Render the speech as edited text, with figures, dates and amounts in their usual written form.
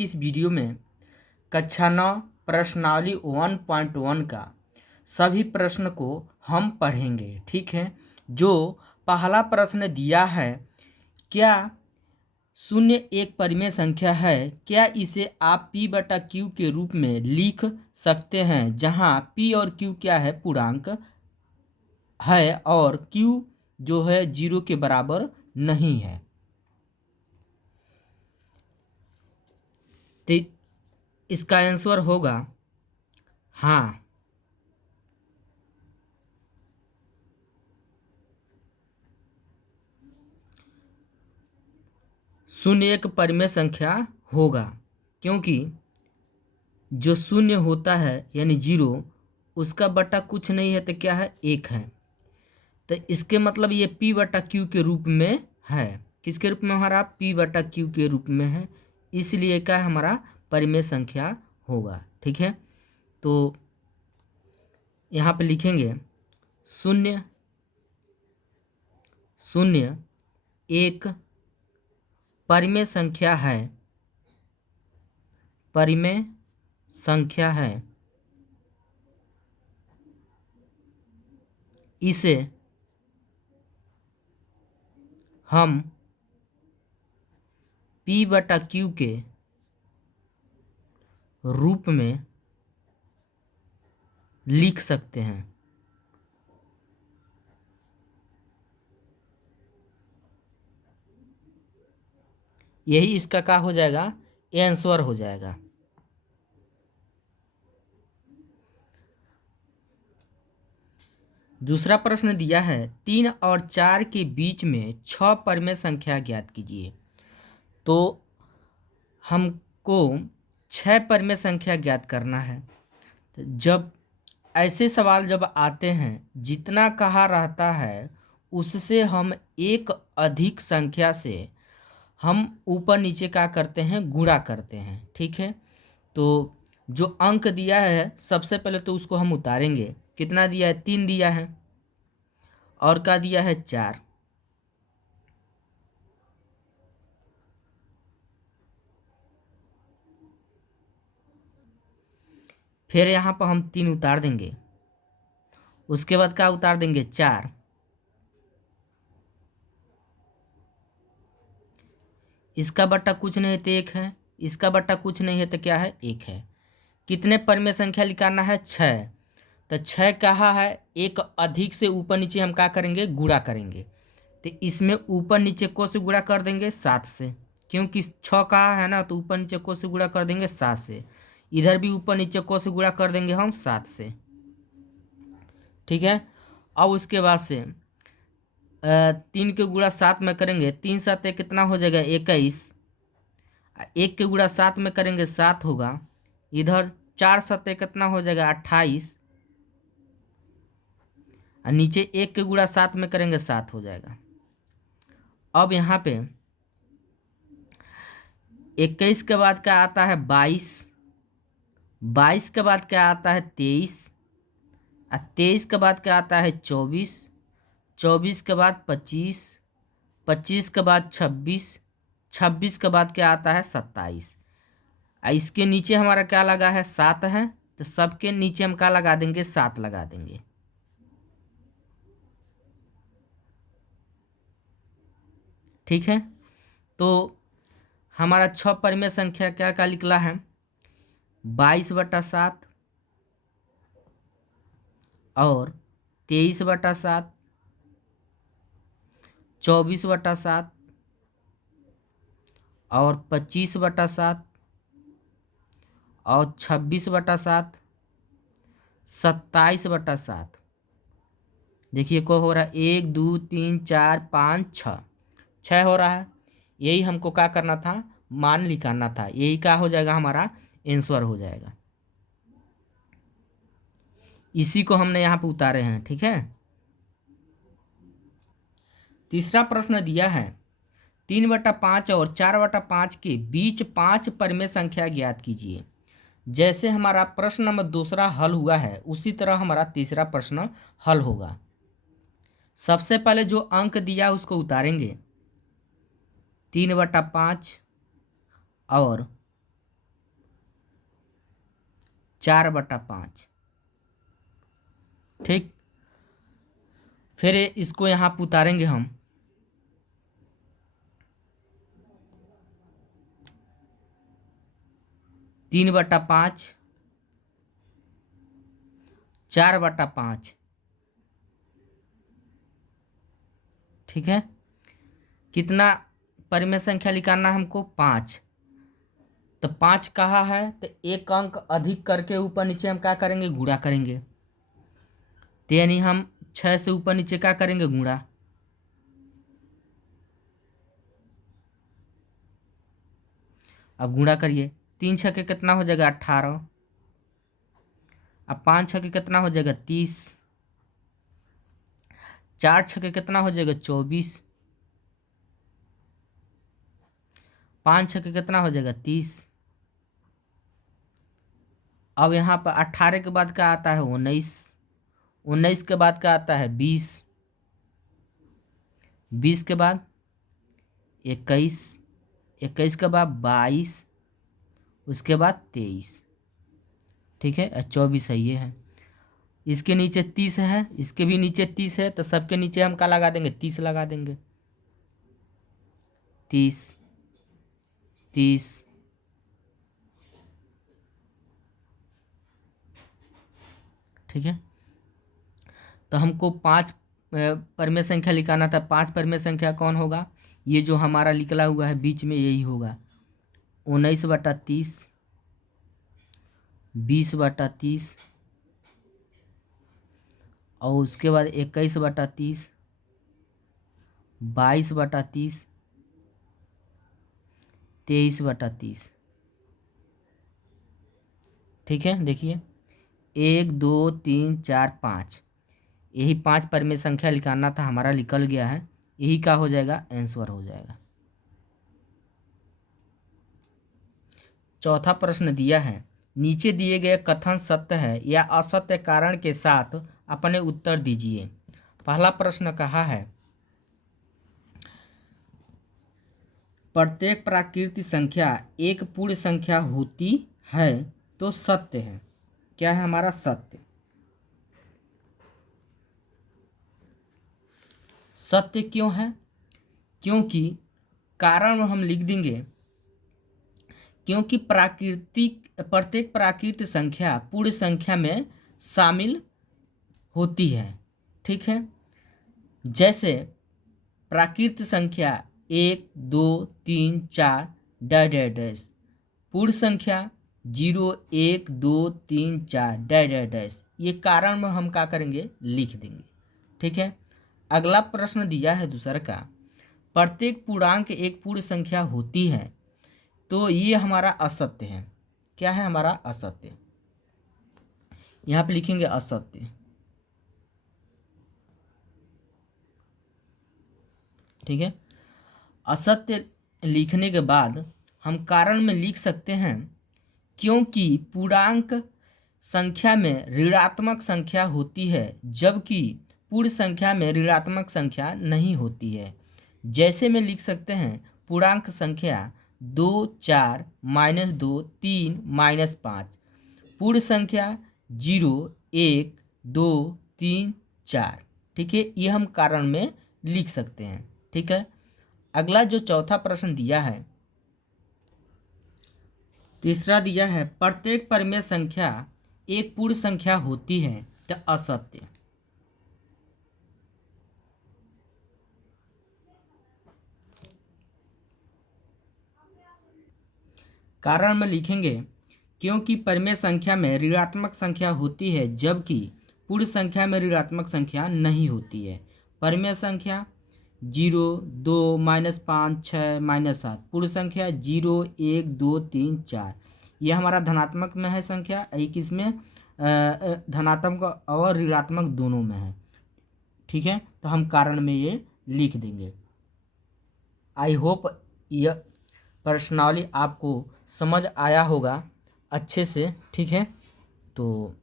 की इस वीडियो में कक्षा 9 प्रश्नावली 1.1 का सभी प्रश्न को हम पढ़ेंगे। ठीक है। जो पहला प्रश्न दिया है, क्या शून्य एक परिमेय संख्या है, क्या इसे आप p/q के रूप में लिख सकते हैं, जहां p और q क्या है, पूर्णांक है और q जो है 0 के बराबर नहीं है। तो इसका आंसर होगा हाँ। शून्य एक परिमेय संख्या होगा, क्योंकि जो शून्य होता है यानी 0, उसका बटा कुछ नहीं है तो क्या है, 1 है। तो इसके मतलब ये p/q के रूप में है। किसके रूप में हमारा, p/q के रूप में है, इसलिए क्या हमारा परिमेय संख्या होगा। ठीक है। तो यहाँ पे लिखेंगे शून्य एक परिमेय संख्या है, परिमेय संख्या है, इसे हम p/q के रूप में लिख सकते हैं। यही इसका क्या हो जाएगा, आंसर हो जाएगा। दूसरा प्रश्न दिया है, 3 और 4 के बीच में 6 परिमेय संख्या ज्ञात कीजिए। तो हमको 6 परिमेय संख्या ज्ञात करना है। तो जब ऐसे सवाल जब आते हैं, जितना कहा रहता है उससे हम एक अधिक संख्या से हम ऊपर नीचे क्या करते हैं, गुणा करते हैं। ठीक है। तो जो अंक दिया है सबसे पहले तो उसको हम उतारेंगे। कितना दिया है, 3 दिया है, और क्या दिया है, 4। फिर यहाँ पर हम 3 उतार देंगे, उसके बाद क्या उतार देंगे, 4। इसका बट्टा कुछ नहीं है तो 1 है, इसका बट्टा कुछ नहीं है तो क्या है, 1 है। कितने परिमेय संख्या निकालना है, 6। तो 6 कहा है, एक अधिक से ऊपर नीचे हम क्या करेंगे, गुणा करेंगे। तो इसमें ऊपर नीचे को से गुणा कर देंगे 7 से, क्योंकि 6 कहा है ना, तो ऊपर नीचे को से गुणा कर देंगे 7 से। इधर भी ऊपर नीचे को से गुणा कर देंगे हम 7 से। ठीक है। अब उसके बाद से 3 के गुणा 7 में करेंगे, 3 7 कितना हो जाएगा, 21। 1 के गुणा 7 में करेंगे 7 होगा। इधर 4 7 कितना हो जाएगा, 28। और नीचे 1 के गुणा 7 में करेंगे 7 हो जाएगा। अब यहाँ पे 21 के बाद क्या आता है, 22। 22 के बाद क्या आता है, 23। और 23 के बाद क्या आता है, 24। 24 के बाद 25। 25 के बाद 26। 26 के बाद क्या आता है, 27। और इसके नीचे हमारा क्या लगा है, 7 है, तो सबके नीचे हम क्या लगा देंगे, 7 लगा देंगे। ठीक है। तो हमारा 6 परिमेय संख्या क्या क्या निकला है, 22/7 और 23/7, 24/7 और 25/7 और 26/7, 27/7। देखिए को हो रहा है 1 2 3 4 5 6 हो रहा है। यही हमको क्या करना था, मान निकालना था। यही क्या हो जाएगा, हमारा आंसर हो जाएगा। इसी को हमने यहाँ पे उतारे हैं। ठीक है। तीसरा प्रश्न दिया है, 3/5 और 4/5 के बीच 5 परिमेय संख्या ज्ञात कीजिए। जैसे हमारा प्रश्न नंबर दूसरा हल हुआ है, उसी तरह हमारा तीसरा प्रश्न हल होगा। सबसे पहले जो अंक दिया उसको उतारेंगे, 3/5 और 4/5। ठीक, फिर इसको यहाँ पर उतारेंगे हम। 3/5, 4/5। ठीक है, कितना परिमेय संख्या निकालना है हमको? 5। तो 5 कहाँ है? तो एक अंक अधिक करके ऊपर नीचे हम क्या करेंगे? गुणा करेंगे। तो यानी हम 6 से ऊपर नीचे क्या करेंगे? गुणा। अब गुणा करिए, 3 छक्के कितना हो जाएगा? 18। अब 5 छक्के कितना हो जाएगा? 30। 4 छक्के कितना हो जाएगा? 24। 5 छक्के कितना हो जाएगा? 30। अब यहाँ पर 18 के बाद क्या आता है? 19। 19 के बाद क्या आता है? 20। 20 के बाद 21। 21 के बाद 22। उसके बाद 23। ठीक है, 24 है, ये है। इसके नीचे 30 है, इसके भी नीचे 30 है, तो सबके नीचे हम क्या लगा देंगे? 30 लगा देंगे। 30, 30। ठीक है, तो हमको 5 परिमेय संख्या निकालना था। 5 परिमेय संख्या कौन होगा? ये जो हमारा निकला हुआ है बीच में, यही होगा। 19/30, 20/30, और उसके बाद 21/30, 22/30, 23/30। ठीक है, देखिए 1 2 3 4 5, यही 5 परिमेय संख्या निकालना था, हमारा निकल गया है। यही क्या हो जाएगा? आंसर हो जाएगा। चौथा प्रश्न दिया है, नीचे दिए गए कथन सत्य है या असत्य कारण के साथ अपने उत्तर दीजिए। पहला प्रश्न कहा है, प्रत्येक प्राकृतिक संख्या एक पूर्ण संख्या होती है, तो सत्य है। क्या है हमारा? सत्य। सत्य क्यों है? क्योंकि कारण हम लिख देंगे, क्योंकि प्रत्येक प्राकृतिक संख्या पूर्ण संख्या में शामिल होती है। ठीक है, जैसे प्राकृतिक संख्या 1 2 3 4 डैश डैश डैश, पूर्ण संख्या 0 1 2 3 4 डैश डैश डैश। ये कारण में हम क्या करेंगे? लिख देंगे। ठीक है, अगला प्रश्न दिया है दूसरा का, प्रत्येक पूर्णांक एक पूर्ण संख्या होती है, तो ये हमारा असत्य है। क्या है हमारा? असत्य। यहाँ पे लिखेंगे असत्य। ठीक है, असत्य लिखने के बाद हम कारण में लिख सकते हैं, क्योंकि पूर्णांक संख्या में ऋणात्मक संख्या होती है, जबकि पूर्ण संख्या में ऋणात्मक संख्या नहीं होती है। जैसे में लिख सकते हैं, पूर्णांक संख्या 2 4 -2 3 -5, पूर्ण संख्या 0 1 2 3 4। ठीक है, ये हम कारण में लिख सकते हैं। ठीक है, अगला जो चौथा प्रश्न दिया है, तीसरा दिया है, प्रत्येक परिमेय संख्या एक पूर्ण संख्या होती है, तो असत्य। कारण में लिखेंगे, क्योंकि परिमेय संख्या में ऋणात्मक संख्या होती है, जबकि पूर्ण संख्या में ऋणात्मक संख्या नहीं होती है। परिमेय संख्या 0 2 -5 6 -7, पूर्ण संख्या 0 1 2 3 4। यह हमारा धनात्मक में है संख्या, एक इसमें धनात्मक और ऋणात्मक दोनों में है। ठीक है, तो हम कारण में ये लिख देंगे। आई होप यह प्रश्नावली आपको समझ आया होगा अच्छे से। ठीक है, तो